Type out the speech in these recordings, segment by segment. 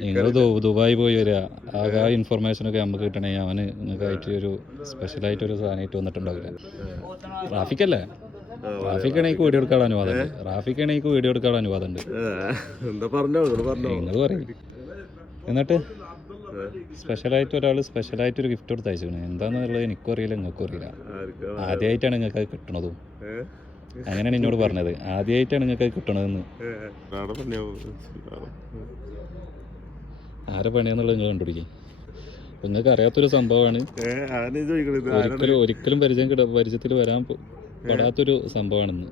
നിങ്ങൾ ദുബായി പോയി വരിക ആ ഇൻഫർമേഷനൊക്കെ നമുക്ക് കിട്ടണേ അവന് നിങ്ങൾക്കായിട്ട് ഒരു സ്പെഷ്യലായിട്ടൊരു സാധനമായിട്ട് വന്നിട്ടുണ്ടാവില്ല. റാഫിക്കല്ലേ? റാഫിക്കാണെങ്കിൽ വീഡിയോ എടുക്കാൻ അനുവാദമുണ്ട്. റാഫിക്കാണെങ്കിൽ വീഡിയോ എടുക്കാൻ അനുവാദമുണ്ട്. നിങ്ങൾ പറയും. എന്നിട്ട് സ്പെഷ്യലായിട്ട് ഒരാൾ സ്പെഷ്യലായിട്ടൊരു ഗിഫ്റ്റ് കൊടുത്ത് അയച്ചിരിക്കണേ. എന്താണെന്നുള്ളത് എനിക്കും അറിയില്ല, നിങ്ങൾക്കും അറിയില്ല. ആദ്യമായിട്ടാണ് നിങ്ങൾക്ക് അത് കിട്ടണതും. അങ്ങനെയാണ് എന്നോട് പറഞ്ഞത്. ആദ്യമായിട്ടാണ് നിങ്ങൾക്ക് അത് കിട്ടണതെന്ന്. ആരെ പണിയാന്നുള്ളത് നിങ്ങൾ കണ്ടുപിടിക്കും. നിങ്ങൾക്ക് അറിയാത്തൊരു സംഭവമാണ്. ഒരിക്കലും പരിചയത്തിൽ വരാൻ പെടാത്തൊരു സംഭവമാണെന്ന്.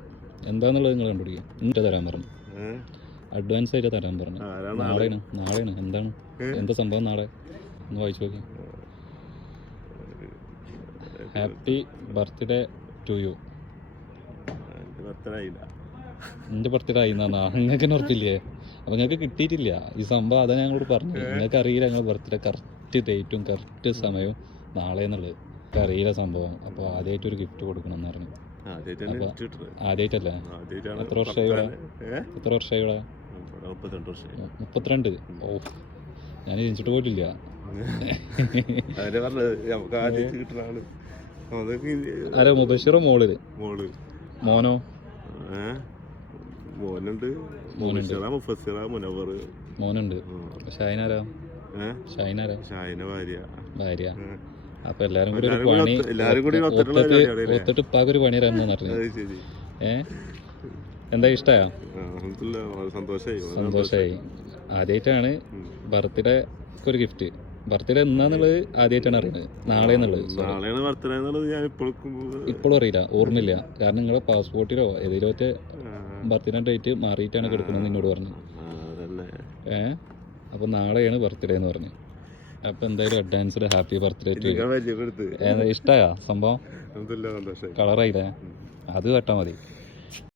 എന്താന്നുള്ളത് നിങ്ങൾ കണ്ടുപിടിക്കും. എന്നിട്ട് തരാൻ പറഞ്ഞു. അഡ്വാൻസ് ആയിട്ട് തരാൻ പറഞ്ഞു. നാളെയാണ്. എന്താണ് എന്താ സംഭവം? നാളെ ഒന്ന് വായിച്ചു നോക്കി. Happy birthday to you. എൻ്റെ ബർത്ത്ഡേ ആയി എന്നാ നിങ്ങൾക്ക് ഉറപ്പില്ലേ? അപ്പം നിങ്ങൾക്ക് കിട്ടിയിട്ടില്ല ഈ സംഭവം. അതാ ഞങ്ങളോട് പറഞ്ഞു. നിങ്ങൾക്ക് അറിയില്ല ഞങ്ങൾ ബർത്ത്ഡേ കറക്റ്റ് ഡേറ്റും കറക്റ്റ് സമയവും നാളെ എന്നുള്ളത്. നിങ്ങൾക്ക് അറിയില്ല സംഭവം. അപ്പോൾ ആദ്യമായിട്ടൊരു ഗിഫ്റ്റ് കൊടുക്കണം എന്ന് പറഞ്ഞു. ആദ്യമായിട്ടല്ലേ? എത്ര വർഷമായി ഇവിടെ? 32. ഓ, ഞാൻ ജനിച്ചിട്ട് പോയിട്ടില്ല. ആരാ? മുബഷിറോ? മോനോ? മോനുണ്ട്. ഷൈനാരാ? ഭാര്യ. അപ്പൊ എല്ലാരും കൂടി ഒരു പണി ഒത്തിട്ട് ഇപ്പാക്കൊരു പണി തരാമെന്ന് പറഞ്ഞു. എന്താ ഇഷ്ടായോ? സന്തോഷായി. ആദ്യമായിട്ടാണ് ബർത്ത്ഡേ ഒരു ഗിഫ്റ്റ്. ബർത്ത്ഡേ എന്നാന്നുള്ളത് ആദ്യമായിട്ടാണ് അറിയുന്നത്. നാളെ എന്നുള്ളത് ഇപ്പോഴും അറിയില്ല, ഓർമ്മയില്ല. കാരണം നിങ്ങളുടെ പാസ്പോർട്ടിലോ ഏതെങ്കിലും ഒറ്റ ബർത്ത്ഡേ ഡേറ്റ് മാറിയിട്ടാണ് കിടക്കണമെന്ന് എന്നോട് പറഞ്ഞു. അപ്പൊ നാളെയാണ് ബർത്ത്ഡേ എന്ന് പറഞ്ഞു. അപ്പൊ എന്തായാലും advanced happy birthday to you. ഇഷ്ടായ സംഭവം? കളറായില്ലേ? അത് കേട്ടാ മതി.